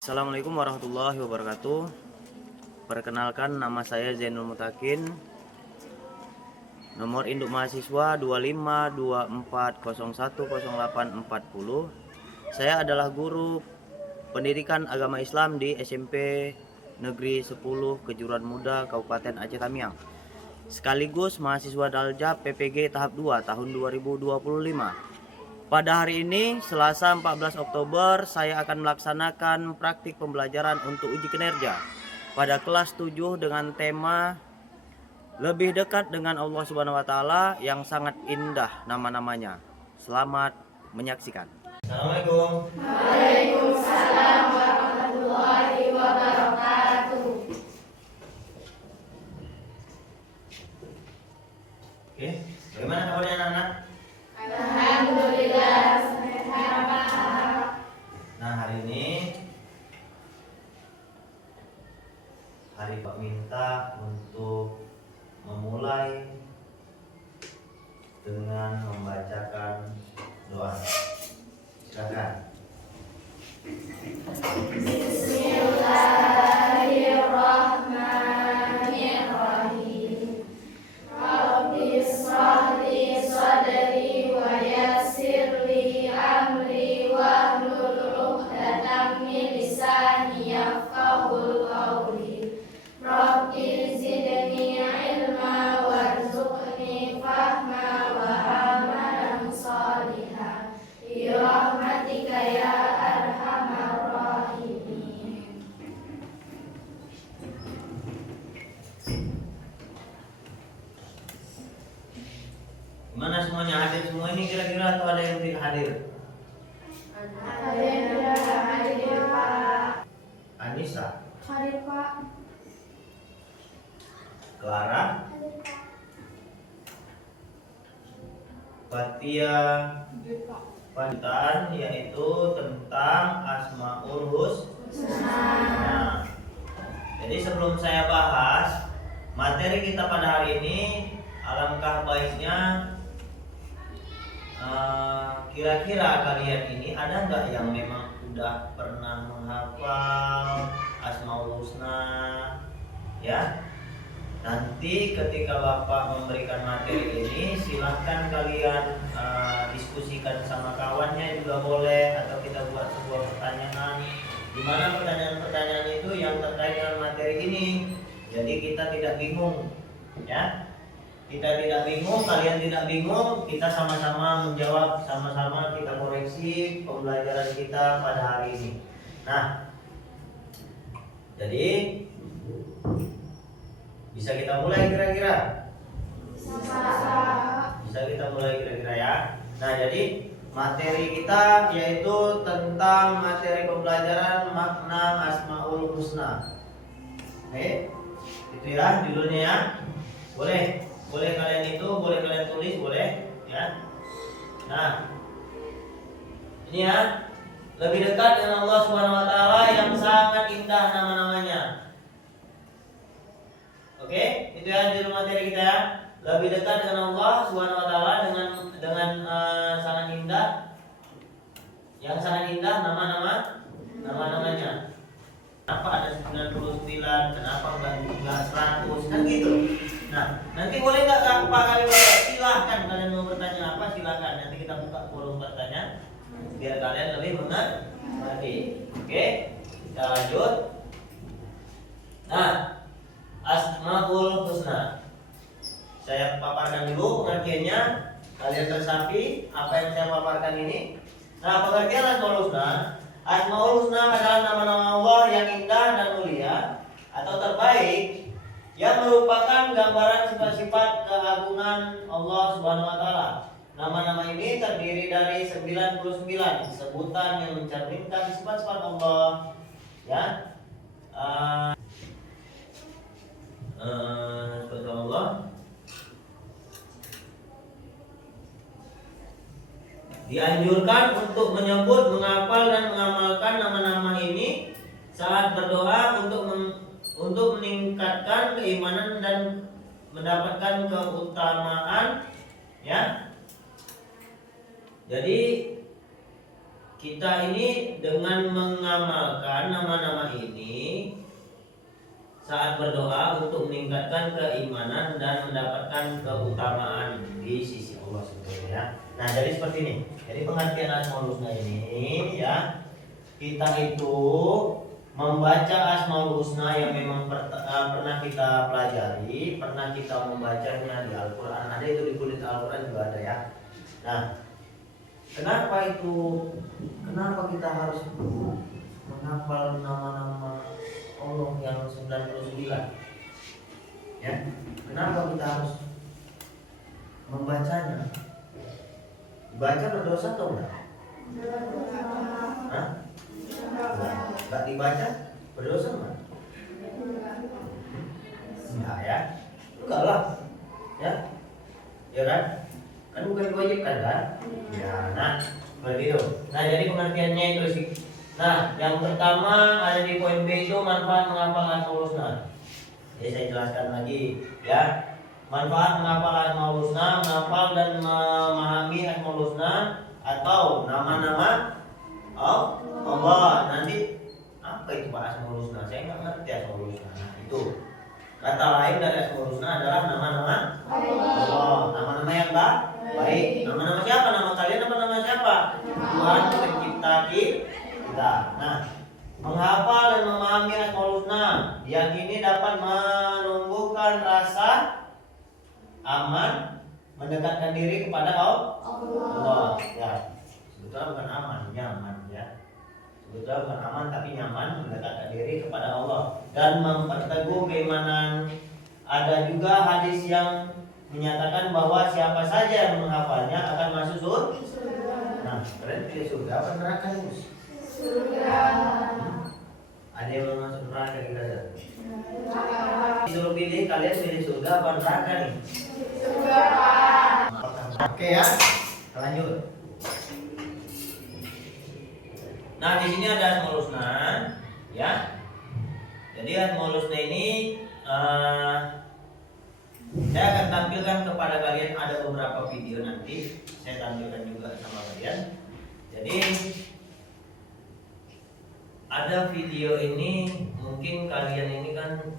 Assalamualaikum warahmatullahi wabarakatuh. Perkenalkan, nama saya Zainul Mutakin. Nomor induk mahasiswa 2524010840. Saya adalah guru pendidikan agama Islam di SMP Negeri 10 Kejuruan Muda Kabupaten Aceh Tamiang. Sekaligus mahasiswa Daljab PPG tahap 2 tahun 2025. Pada hari ini, Selasa 14 Oktober, saya akan melaksanakan praktik pembelajaran untuk uji kinerja pada kelas 7 dengan tema lebih dekat dengan Allah Subhanahu wa taala yang sangat indah nama-namanya. Selamat menyaksikan. Assalamualaikum. Waalaikumsalam warahmatullahi wabarakatuh. Oke, bagaimana kabarnya anak-anak? Alhamdulillah sehat Pak. Nah, hari ini Pak minta untuk memulai dengan membacakan doa. Silakan. Bismillahirrahmanirrahim. Rabbi shrah li sadri wa yassir li amri wahlul 'uqdatam min lisani yafqahul qawli. Rabbi zidni ilma warzuqni fahma wa amalan shalihan bi rahmatika ya arhamar rahimin. Gimana semuanya, hadir semua ini kira-kira atau ada yang tidak hadir? Ada yang tidak hadir Pak. Anissa, Hadir Pak. Clara, Fatia, Pantan, yaitu tentang Asmaul Husna. Jadi sebelum saya bahas materi kita pada hari ini, alangkah baiknya kira-kira kalian ini ada nggak yang memang udah pernah menghafal Asmaul Husna, ya? Nanti ketika Bapak memberikan materi ini, silahkan kalian diskusikan sama kawannya juga boleh, atau kita buat sebuah pertanyaan, di mana pertanyaan-pertanyaan itu yang terkait dengan materi ini. Jadi kita tidak bingung, ya. Kita tidak bingung, kalian tidak bingung, kita sama-sama menjawab, sama-sama kita koreksi pembelajaran kita pada hari ini. Nah, jadi bisa kita mulai kira-kira? Bisa kita mulai kira-kira ya. Nah, jadi materi kita yaitu tentang materi pembelajaran makna Asmaul Husna. Oke, itu ya judulnya ya. Boleh kalian tulis, boleh ya. Nah, ini ya, lebih dekat dengan Allah Subhanahu wa taala yang sangat indah nama-namanya. Oke, itu ya judul materi kita ya. Lebih dekat dengan Allah Subhanahu wa taala dengan sangat indah. Yang sangat indah nama-namanya. Kenapa ada 99? Kenapa enggak 100? Kan gitu. Nah, nanti boleh enggak Pak kali silahkan kalian mau bertanya apa, silahkan. Nanti kita buka forum bertanya biar kalian lebih mengerti. Oke, kita lanjut. Nah, Asmaul Husna. Saya paparkan dulu pengertiannya. Kalian resapi apa yang saya paparkan ini. Nah, pengertian Asmaul Husna. Asmaul Husna adalah nama-nama Allah yang indah dan mulia atau terbaik, yang merupakan gambaran sifat-sifat keagungan Allah Subhanahu wa taala. Nama-nama ini terdiri dari 99 sebutan yang mencerminkan sifat-sifat Allah, ya. Seperti Allah. Dianjurkan untuk menyebut, menghafal dan mengamalkan nama-nama ini saat berdoa untuk meningkatkan keimanan dan mendapatkan keutamaan, ya. Jadi kita ini dengan mengamalkan nama-nama ini saat berdoa untuk meningkatkan keimanan dan mendapatkan keutamaan di sisi Allah SWT ya. Nah, jadi seperti ini. Jadi pengertian Asmaul Husna ini ya, kita itu membaca Asmaul Husna yang memang pernah kita pelajari, pernah kita membacanya di Al-Quran. Ada itu di kulit Al-Quran juga ada ya. Nah, kenapa kita harus menghafal nama-nama Allah yang 99? Ya, kenapa kita harus membacanya? Baca berdosa atau enggak? Hah? Enggak dibaca berdosa enggak? Enggak ya? Enggak lah. Ya? Ya kan? Kan bukan diwajibkan kan? Ya, nah seperti itu. Nah, jadi pengertiannya itu sih. Nah, yang pertama ada di poin B itu manfaat menghafal Asmaul Husna. Jadi saya jelaskan lagi ya. Manfaat menghafal Asmaul Husna, menghafal dan memahami Asmaul Husna atau nama-nama Allah. Nanti apa itu Pak Asmaul Husna? Saya nggak ngerti Asmaul Husna. Nah, itu kata lain dari Asmaul Husna adalah nama-nama Allah. Nama-nama yang baik. Nama-nama siapa? Nama kalian apa nama siapa? Tuhan pencipta kita. Nah, menghafal dan memahami Asmaul Husna diyakini dapat menumbuhkan rasa aman, mendekatkan diri kepada Allah. Ya, sebetulnya bukan aman, nyaman ya. Sebetulnya bukan aman tapi nyaman, mendekatkan diri kepada Allah dan memperteguh keimanan. Ada juga hadis yang menyatakan bahwa siapa saja yang menghafalnya akan masuk surga. Nah, kalian pilih surga apa neraka nih? Surga. Ada yang mau masuk neraka kira-kira? Disuruh pilih, kalian pilih surga apa neraka nih? Surga. Oke ya, lanjut. Nah, di sini ada Asmaul Husna, ya. Jadi Asmaul Husna ini saya akan tampilkan kepada kalian, ada beberapa video nanti saya tampilkan juga sama kalian. Jadi ada video ini mungkin kalian ini kan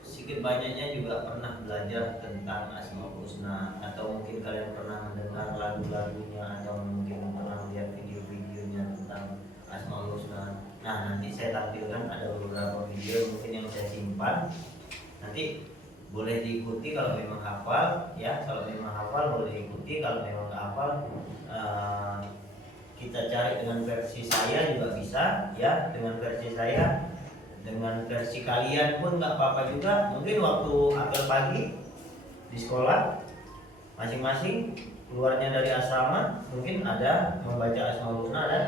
sedikit banyaknya juga pernah belajar tentang Asmaul Husna, atau mungkin kalian pernah mendengar lagu-lagunya, atau mungkin pernah lihat video-videonya tentang Asmaul Husna. Nah, nanti saya tampilkan ada beberapa video mungkin yang saya simpan. Nanti boleh diikuti kalau memang hafal ya, kalau memang hafal boleh diikuti, kalau memang nggak hafal kita cari dengan versi saya juga bisa ya, dengan versi saya, dengan versi kalian pun nggak apa-apa juga. Mungkin waktu apel pagi di sekolah masing-masing keluarnya dari asrama mungkin ada membaca Asmaul Husna, ada.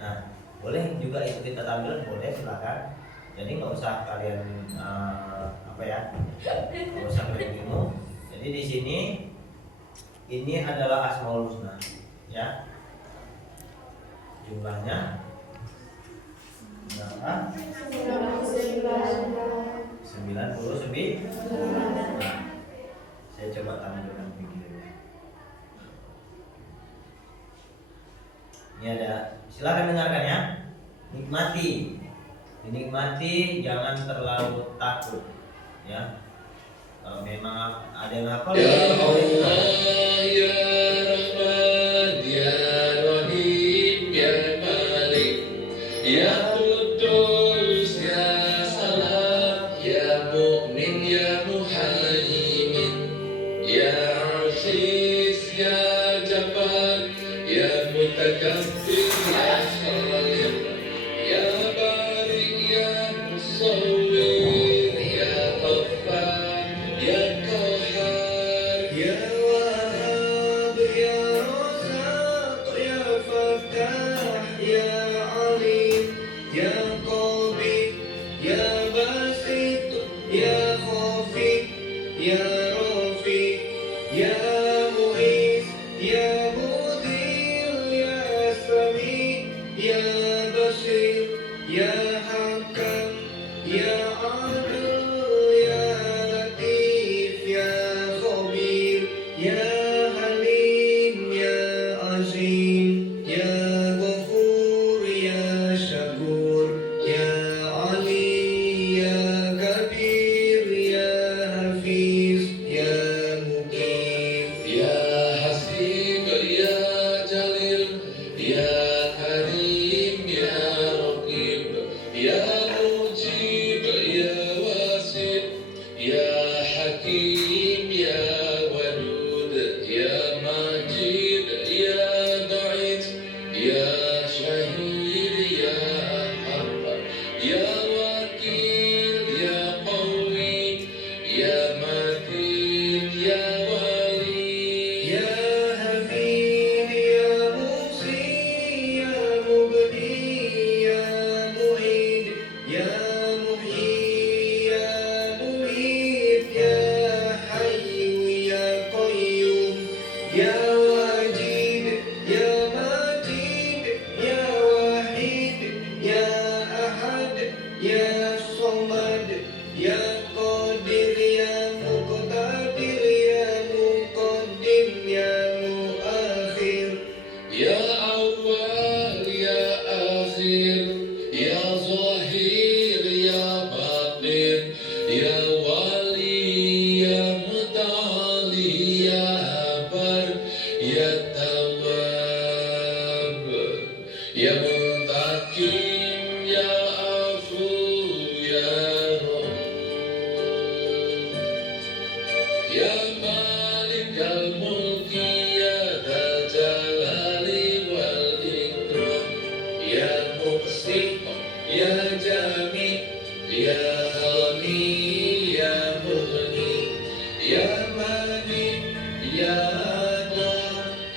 Nah, boleh juga itu kita tampil, boleh silakan. Jadi nggak usah kalian nggak usah kalian bingung. Jadi di sini ini adalah Asmaul Husna ya, jumlahnya berapa? 99. Nah, saya coba tampilkan videonya. Ini ada, silakan dengarkan ya, nikmati, dinikmati, jangan terlalu takut ya. Kalau memang ada yang hafal ya boleh juga.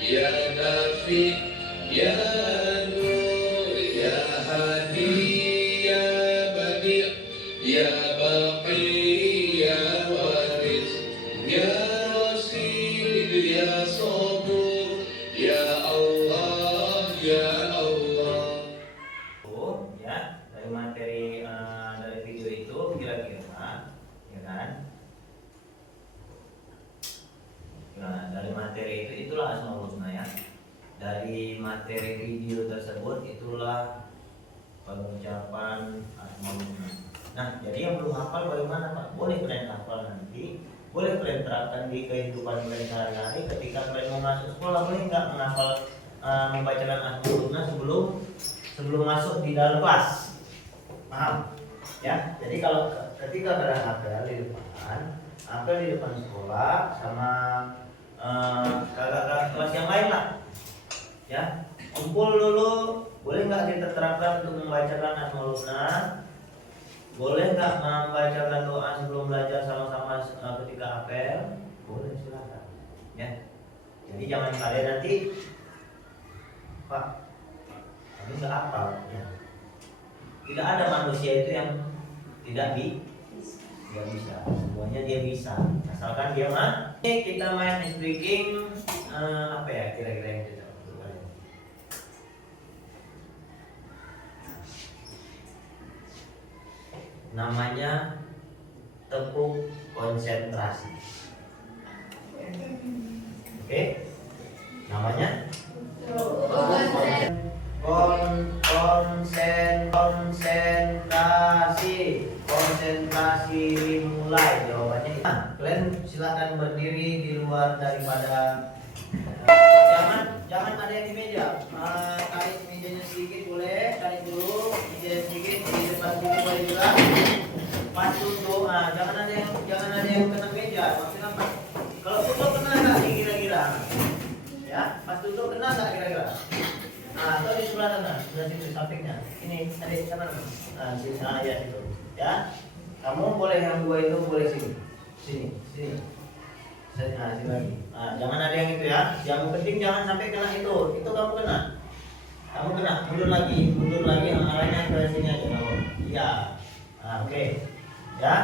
Ya Nafi, Ya Nur, Ya Hadi, Ya Badi, Ya Baqi, Ya Waris, Ya Rasid, Ya Sabur, Ya Allah, Ya Allah. Ya, dari materi dari video itu kira-kira, ya kan? Nah, dari materi itu itulah Asmaul Husna ya. Dari materi video tersebut itulah pengucapan Asmaul Husna. Nah, jadi yang belum hafal bagaimana Pak? Boleh kalian hafal nanti, boleh kalian terapkan di kehidupan kalian sehari-hari. Ketika kalian mau masuk sekolah, boleh nggak menghafal membacakan Asmaul Husna sebelum masuk di dalam kelas? Paham? Ya. Jadi kalau ketika kalian apel di depan sekolah sama kakak-kakak kelas yang lain lah, ya kumpul dulu, boleh nggak kita terapkan untuk membacakan Asmaul Husna? Boleh nggak membacakan doa sebelum belajar sama-sama ketika apel? Boleh, silakan. Ya, jadi jangan kalian nanti, Pak, kami nggak hafal. Ya. Tidak ada manusia itu yang tidak bisa, semuanya dia bisa, asalkan dia mah. Ini kita main speaking apa ya kira-kira yang kita lakukan. Namanya tepuk konsentrasi. Oke? Namanya konsentrasi dimulai. Jawabannya itu. Kalian silakan berdiri di luar daripada jangan ada yang di meja. Tarik mejanya sedikit boleh, tarik dulu mejanya sedikit di depan buku boleh juga. Pas duduk, jangan ada yang kena meja. Maksudnya apa? Kalau duduk kena nggak nih kira-kira? Ya, pas duduk kena nggak kira-kira? Nah, atau di sebelah sana, sebelah situ sampingnya. Ini adik sana. Nah, sini ya itu. Ya, kamu boleh yang dua itu boleh sini. Nah, sini lagi. Nah, jangan ada yang itu ya. Yang penting jangan sampai kena itu. Itu kamu kena. Mundur lagi. Arahnya ke sini aja kamu. Iya. Nah, oke. Ya.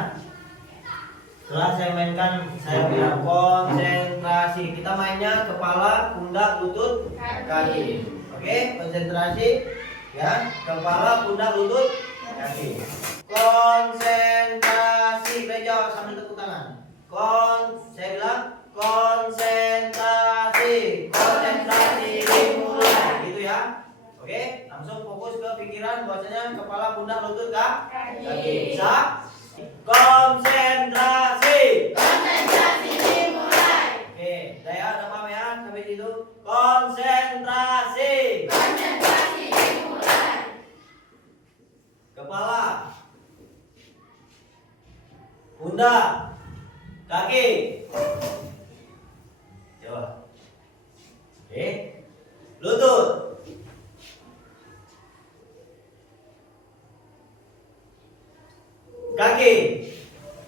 Setelah saya mainkan, saya bilang konsentrasi. Kita mainnya kepala, pundak, lutut, kaki. Oke, konsentrasi. Ya, kepala, pundak, lutut, kaki. Konsentrasi. Jawab sambil tepuk tangan. Saya bilang konsentrasi dimulai. Gitu ya. Oke, langsung fokus ke pikiran bahwasanya kepala, pundak, lutut, kaki. Bisa? Konsentrasi dimulai. Oke, saya udah paham ya sampai situ. Konsentrasi dimulai. Kepala, pundak, kaki. Coba. Oke. Lutut. Kaki.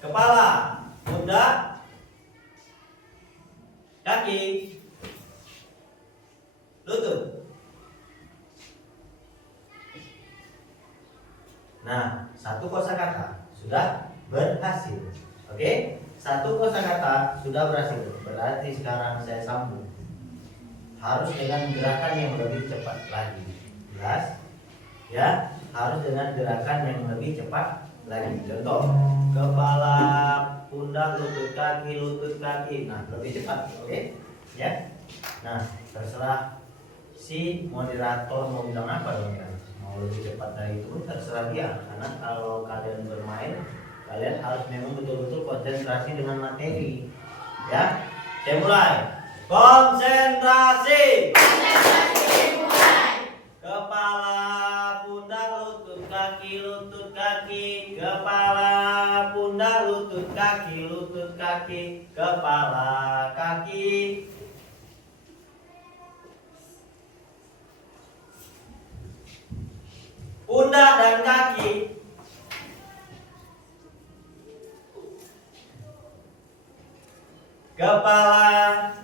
Kepala, pundak, kaki, lutut. Nah, satu kosakata sudah berhasil. Oke? Satu kosakata sudah berhasil. Berarti sekarang saya sambung. Harus dengan gerakan yang lebih cepat lagi. Jelas? Ya, harus dengan gerakan yang lebih cepat lagi. Contoh, kepala, pundak, lutut, kaki. Nah, lebih cepat. Oke? Ya. Nah, terserah si moderator mau bilang apa dong ya. Mau lebih cepat dari itu terserah dia. Karena kalau kalian bermain, kalian harus memang betul-betul konsentrasi dengan materi. Ya. Saya mulai. Konsentrasi dimulai. Kepala, pundak, lutut, kaki. Kepala, pundak, lutut, kaki. Kepala, kaki. Pundak dan kaki. Kepala,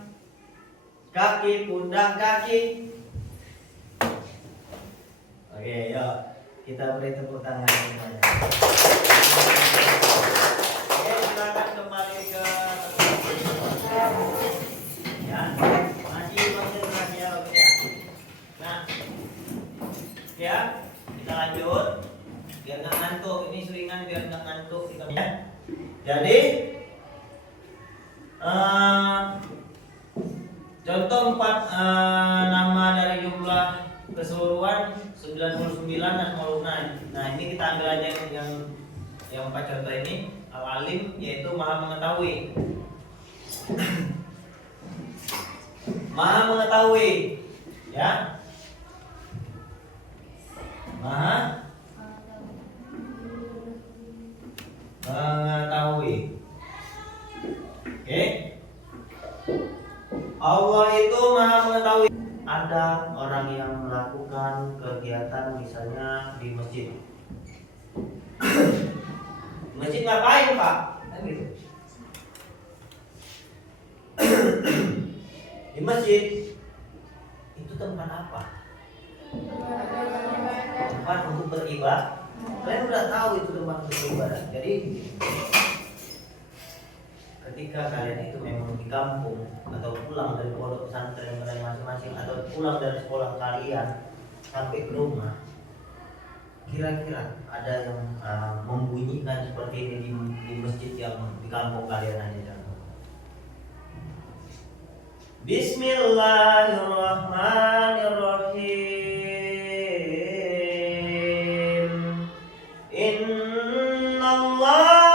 kaki, pundak, kaki. Oke, yuk kita beri tepuk tangan semuanya. Oke, silakan kembali ke ya, masih konsentrasi ya, oke ya. Nah, ya, kita lanjut biar nggak ngantuk. Ini seringan biar nggak ngantuk kita ya. Jadi contoh 4 nama dari jumlah keseluruhan 99 Asmaul Husna. Nah, ini kita ambil aja yang 4 contoh ini. Al-Alim yaitu Maha mengetahui. Maha mengetahui, ya. Maha mengetahui. Oke. Allah itu Maha mengetahui. Ada orang yang melakukan kegiatan misalnya di masjid. Masjid ngapain, Pak? Kan gitu. Di masjid itu tempat apa? Tempat untuk beribadah. Kalian udah tahu itu tempat untuk beribadah. Jadi ketika kalian itu memang di kampung atau pulang dari pondok pesantren kalian masing-masing atau pulang dari sekolah kalian sampai ke rumah, kira-kira ada yang membunyikan seperti ini di masjid yang di kampung kalian aja contoh. Bismillahirrahmanirrahim. Innallaha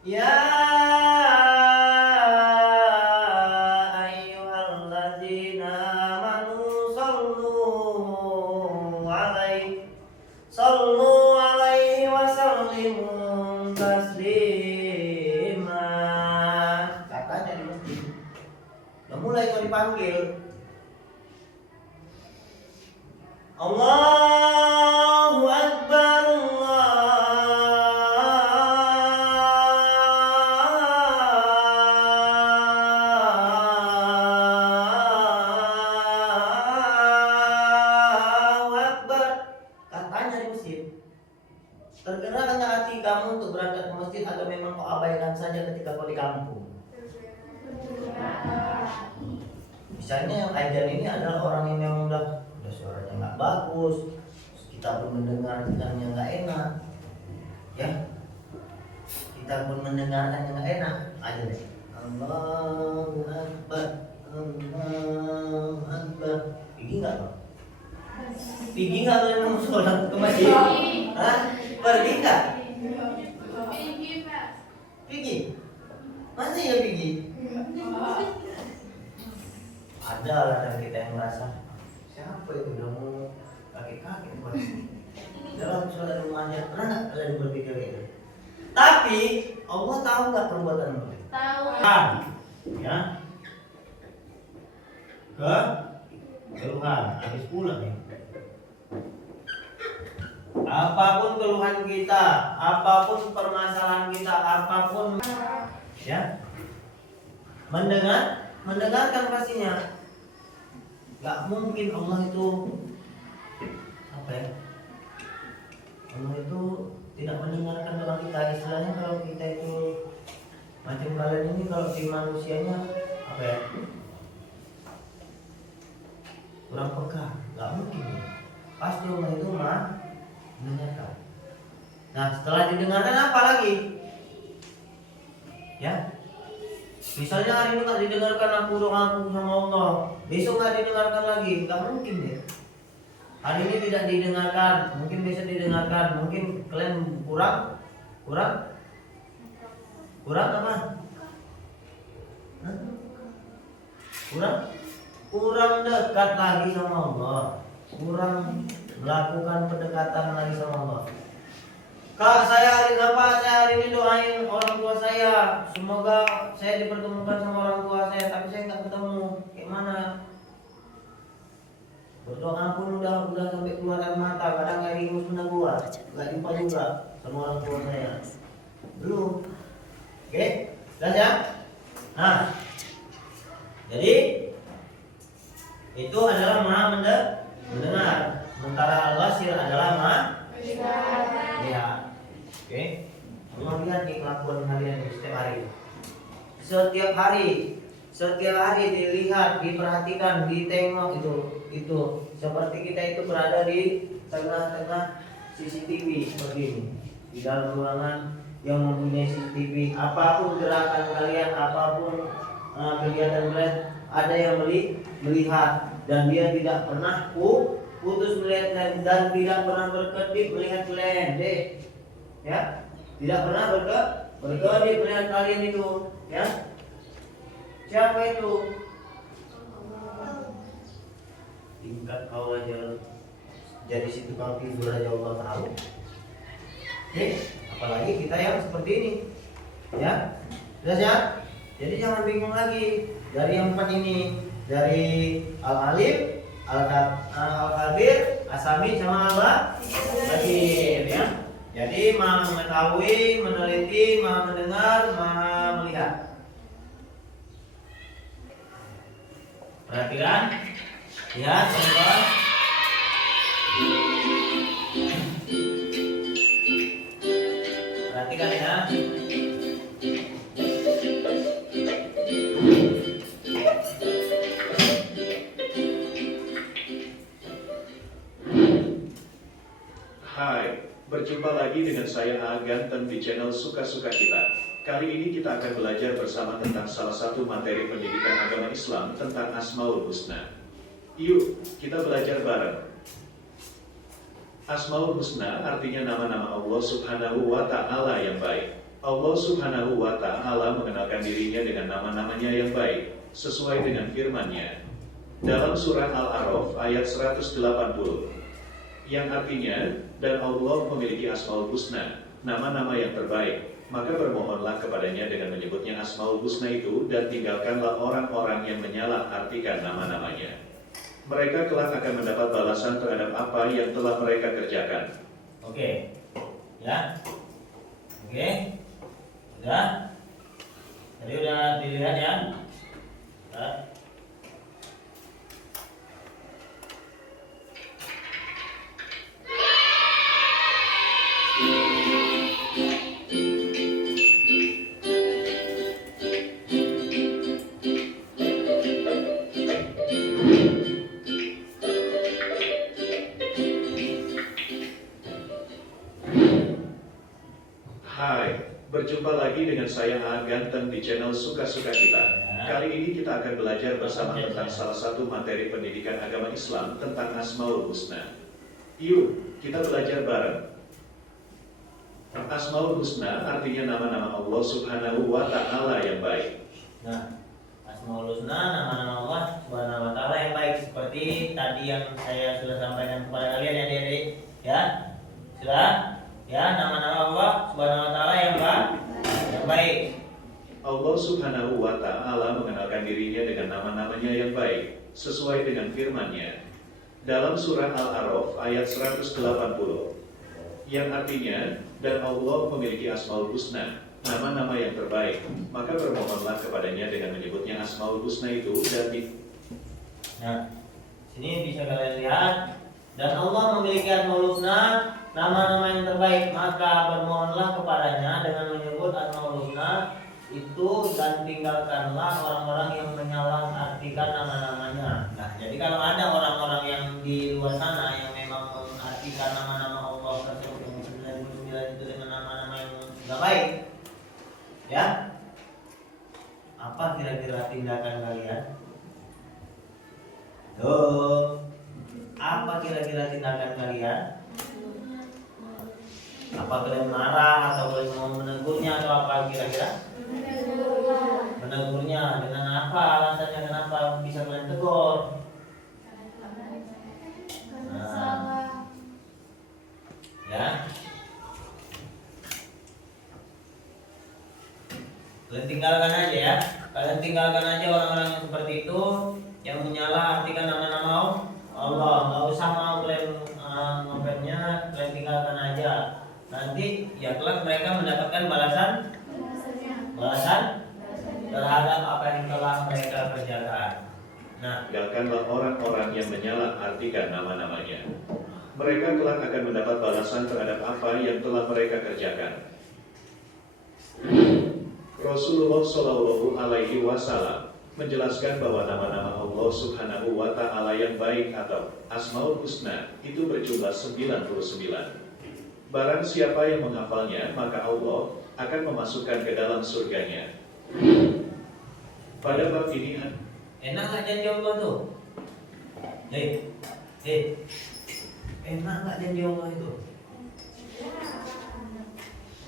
ya ayyuhalladzina amanu sallu alaihi wa sallimu taslima. Katanya di masjid. Udah mulai kau dipanggil. Allahu Akbar, tergerak enggak hati kamu untuk berangkat ke masjid atau memang kau abaikan saja ketika kau di kampung? Misalnya yang ajan ini adalah orang yang memang udah suaranya nggak bagus, kita pun mendengarkannya nggak enak, ya. Kita pun mendengarkannya nggak enak, aja deh. Allahu Akbar, Allahu Akbar. Pergi nggak, Bang? Pergi nggak kalian mau sholat ke masjid? Hah? Pergi nggak? Pergi. Masa ya pergi? Ada lah dan kita yang merasa siapa itu udah mau kakek-kakek buat dalam sholat rumahnya. Pernah nggak kalian berpikir itu? Tapi Allah tahu nggak perbuatan mereka? Tahu. Ya. Keluhan habis pulang ya. Apapun keluhan kita, apapun permasalahan kita, apapun ya, mendengarkan pastinya. Gak mungkin Allah itu apa ya? Allah itu tidak mendengarkan doa kita. Istilahnya kalau kita itu macam kalian ini kalau di manusianya apa ya? Kurang peka, gak mungkin. Pasti Allah itu mendengarkan. Nah, setelah didengarkan apa lagi? Ya, misalnya hari ini nggak didengarkan aku doaku sama Allah, besok nggak didengarkan lagi, nggak mungkin ya. Hari ini tidak didengarkan, mungkin besok didengarkan, mungkin kalian kurang apa? Hah? Kurang dekat lagi sama Allah, kurang melakukan pendekatan lagi sama Allah. Kak, saya hari ini doain orang tua saya, semoga saya dipertemukan sama orang tua saya, tapi saya nggak ketemu. Gimana? Berdoa pun udah sampai keluar air mata, kadang air ingus pun gua, nggak jumpa juga sama orang tua saya. Oke, Tolong lihat nih kelakuan kalian nih setiap hari. Setiap hari dilihat, diperhatikan, ditengok itu seperti kita itu berada di tengah-tengah CCTV seperti ini, di dalam ruangan yang mempunyai CCTV. Apapun gerakan kalian, apapun kegiatan kalian, ada yang melihat, dan dia tidak pernah putus melihat kalian, dan tidak pernah berkedip melihat kalian, ya, tidak pernah berkedip melihat kalian itu, ya. Siapa itu? Tingkat kau aja jadi situ kau tidur aja Allah tahu. Apalagi kita yang seperti ini, ya. Jelas ya? Jadi jangan bingung lagi dari yang 4 ini, dari Al-Alim, Al-Kabir, As-Sami sama Al-Basir, ya. Jadi Maha mengetahui, meneliti, Maha mendengar, Maha melihat. Perhatikan, lihat teman-teman. Perhatikan ya. Hai, berjumpa lagi dengan saya A. Ganteng di channel Suka-Suka Kita. Kali ini kita akan belajar bersama tentang salah satu materi pendidikan agama Islam tentang Asmaul Husna. Yuk, kita belajar bareng. Asmaul Husna artinya nama-nama Allah Subhanahu wa Ta'ala yang baik. Allah Subhanahu wa Ta'ala mengenalkan dirinya dengan nama-namanya yang baik, sesuai dengan firman-Nya dalam surah Al-A'raf ayat 180, yang artinya, dan Allah memiliki Asmaul Husna, nama-nama yang terbaik. Maka bermohonlah kepadanya dengan menyebutnya Asmaul Husna itu, dan tinggalkanlah orang-orang yang menyalah-artikan nama-namanya. Mereka kelak akan mendapat balasan terhadap apa yang telah mereka kerjakan. Oke, ya. Oke, udah. Tadi udah dilihat ya. Udah. Berjumpa lagi dengan saya A. Ganteng di channel Suka-Suka Kita. Kali ini kita akan belajar bersama tentang salah satu materi pendidikan agama Islam tentang Asmaul Husna. Yuk, kita belajar bareng. Asmaul Husna artinya nama-nama Allah Subhanahu wa Ta'ala yang baik. Nah, Asmaul Husna nama-nama Allah Subhanahu wa Ta'ala yang baik, seperti tadi yang saya sudah sampaikan kepada kalian ya, adik-adik. Ya, sudah. Ya, nama-nama Allah Subhanahu wa Ta'ala yang baik. Allah Subhanahu wa Ta'ala mengenalkan dirinya dengan nama-namanya yang baik, sesuai dengan firman-Nya dalam surah Al-A'raf ayat 180, yang artinya, dan Allah memiliki Asmaul Husna, nama-nama yang terbaik. Maka bermohonlah kepadanya dengan menyebutnya Asmaul Husna itu, dan Nah, sini bisa kalian lihat, dan Allah memiliki Asmaul Husna, nama-nama yang terbaik. Maka bermohonlah kepadanya dengan menyebut Asmaul Husna itu, dan tinggalkanlah orang-orang yang menyalah-artikan nama-namanya. Nah, jadi kalau ada orang-orang yang di luar sana yang memang mengartikan nama-nama Allah tersebut yang 99 itu dengan nama-nama yang tidak baik, ya, apa kira-kira tindakan kalian? Apa kira-kira tindakan kalian? Apa kalian marah, atau kalian mau menegurnya, atau apa kira-kira? Menegurnya dengan apa? Alasannya kenapa bisa kalian tegur? Nah, ya, kalian tinggalkan aja ya. Kalian tinggalkan aja orang-orang yang seperti itu, yang menyalah artikan nama-nama Allah. Nggak usah mau kalian ngomongnya, kalian tinggalkan aja. Nanti ya kelak mereka mendapatkan balasan terhadap apa yang telah mereka kerjakan. Nah, tinggalkanlah orang-orang yang menyalah-artikan nama-namanya. Mereka kelak akan mendapat balasan terhadap apa yang telah mereka kerjakan. Rasulullah Shallallahu Alaihi Wasallam menjelaskan bahwa nama-nama Allah Subhanahu wa Ta'ala yang baik atau Asmaul Husna itu berjumlah 99. Barang siapa yang menghafalnya, maka Allah akan memasukkan ke dalam surganya. Pada bab ini, Enak nggak janji Allah tuh? Enak nggak janji Allah itu?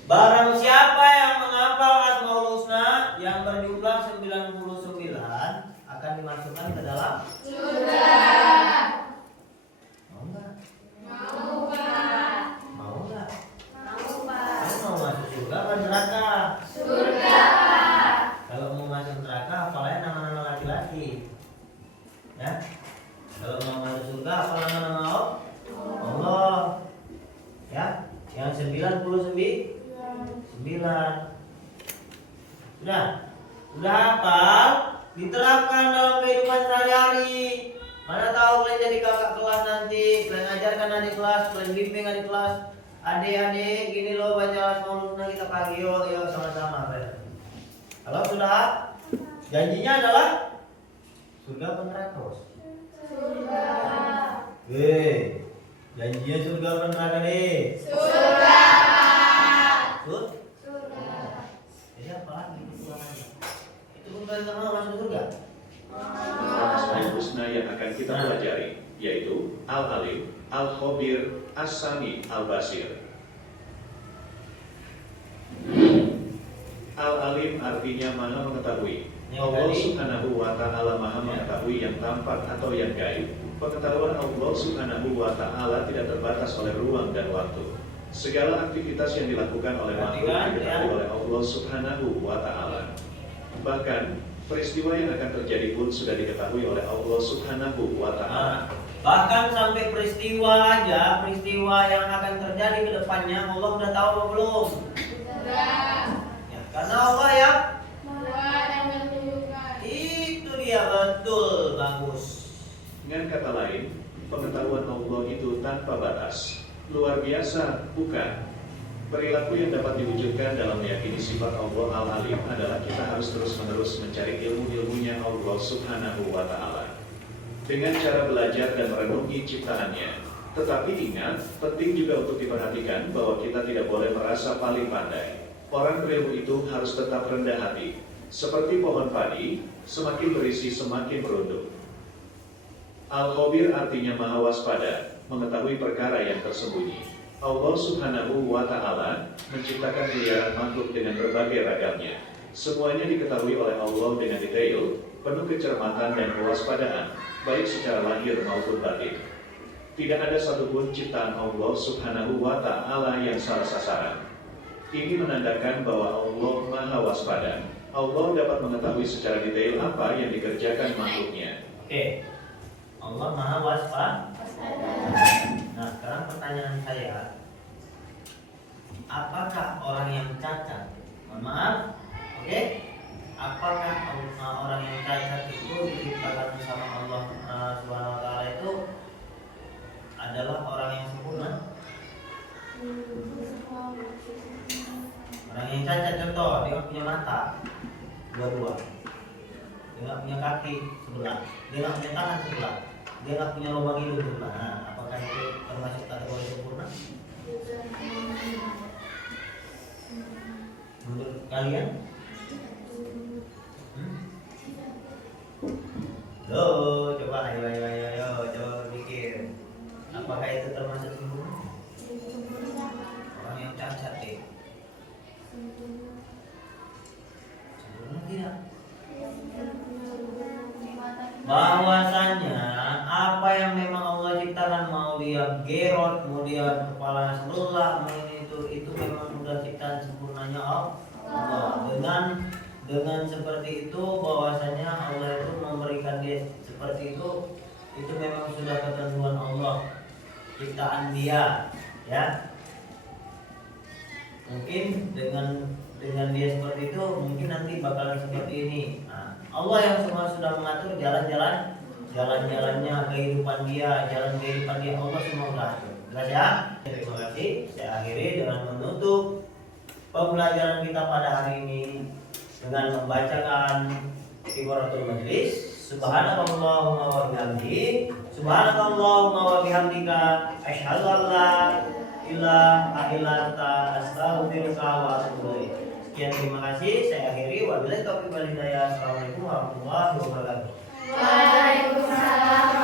Barang siapa yang menghafal Asmaul Husna yang berjumlah 99 akan dimasukkan ke dalam surga. Mau nggak? Mau Pak. Mau nggak? Mau Pak. Kamu mau masuk surga atau neraka? Surga. Kalau mau masuk neraka, hafalnya nama-nama laki-laki. Ya. Kalau mau masuk surga, hafal nama-nama Allah. Ya. Yang 99. Sudah hafal, diterapkan dalam kehidupan sehari-hari. Mana tahu kalian jadi kakak kelas nanti, kalian ajarkan adik kelas, kalian bimbing adik kelas. Adik-adik, gini loh baca Asmaul Husna kita pagi, yuk sama-sama. Kalau sudah, janjinya adalah surga atau neraka, Bos? Surga. Janjinya surga atau neraka deh? Surga. Surga. Jadi apa lagi itu aja? Itu bukan sama masuk surga. Asmaul Husna yang akan kita pelajari yaitu Al-Alim, Al-Khabir, As-Sami, Al-Basir. Al-Alim artinya Maha Mengetahui. Allah Subhanahu wa Ta'ala Maha Mengetahui yang tampak atau yang gaib. Pengetahuan Allah Subhanahu wa Ta'ala tidak terbatas oleh ruang dan waktu. Segala aktivitas yang dilakukan oleh makhluk diketahui oleh Allah Subhanahu wa Ta'ala. Bahkan peristiwa yang akan terjadi pun sudah diketahui oleh Allah Subhanahu wa Ta'ala. Bahkan sampai peristiwa yang akan terjadi ke depannya Allah udah tahu apa belum? Sudah. Ya, karena Allah ya. Buat dan menunjukkan. Itu dia betul, bagus. Dengan kata lain, pengetahuan Allah itu tanpa batas. Luar biasa, bukan? Perilaku yang dapat diwujudkan dalam meyakini sifat Allah Al-Alim adalah kita harus terus-menerus mencari ilmu-ilmunya Allah Subhanahu wa Ta'ala dengan cara belajar dan merenungi ciptaannya. Tetapi ingat, penting juga untuk diperhatikan bahwa kita tidak boleh merasa paling pandai. Orang berilmu itu harus tetap rendah hati. Seperti pohon padi, semakin berisi semakin merunduk. Al-Khabir artinya maha waspada, mengetahui perkara yang tersembunyi. Allah Subhanahu wa Ta'ala menciptakan miliaran makhluk dengan berbagai ragamnya. Semuanya diketahui oleh Allah dengan detail, penuh kecermatan dan kewaspadaan, baik secara lahir maupun batin. Tidak ada satupun ciptaan Allah Subhanahu wa Ta'ala yang salah sasaran. Ini menandakan bahwa Allah maha waspada. Allah dapat mengetahui secara detail apa yang dikerjakan makhluknya. Oke. Allah maha waspada. Nah, sekarang pertanyaan saya, apakah orang yang cacat, mohon maaf, oke? Apakah orang yang cacat itu diciptakan sama Allah Subhanahu wa Ta'ala itu adalah orang yang sempurna? Orang yang cacat, contoh, dia nggak punya mata dua-dua, dia nggak punya kaki sebelah, dia nggak punya tangan sebelah, dia nggak punya lubang hidung sebelah. Nah, apakah itu termasuk kategori sempurna? Menurut kalian? Loh, coba ayo, coba berpikir. Apakah itu termasuk sempurna? Orang yang cacat deh. Sempurna tidak? Bahwasanya apa yang memang Allah ciptakan, mau dia gerot, mau dia kepala sebelah, mau itu memang sudah ciptaan sempurnanya Allah. Dengan seperti itu, bahwasanya Allah itu memberikan dia seperti itu memang sudah ketentuan Allah, ciptaan dia, ya. Mungkin dengan dia seperti itu, mungkin nanti bakalan seperti ini. Nah, Allah yang semua sudah mengatur jalan-jalan jalan-jalannya, kehidupan dia, jalan kehidupan dia, Allah semua udah atur. Jelas ya? Terima kasih. Saya akhiri dengan menutup pembelajaran kita pada hari ini dengan membacakan Kifaratul Majlis. Subhanakallahumma wa bihamdik, subhanakallahumma wa bihamdika, asyhadu an la ilaha illa anta, astaghfiruka wa atubu ilaik. Sekian, terima kasih. Saya akhiri. Wabillahi taufiq wal hidayah. Assalamualaikum warahmatullahi wabarakatuh. Waalaikumsalam.